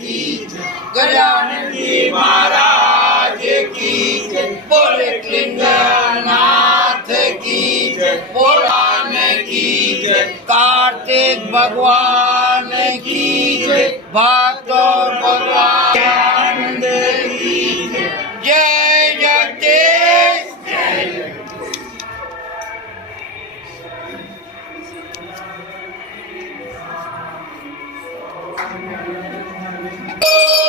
की जय, गजानन जी महाराज की जय, बोले लिंगनाथ की जय, पुराण की जय, कार्तिक भगवान की जय, भक्त और भगवान की जय, जय जगदीश जय। Oh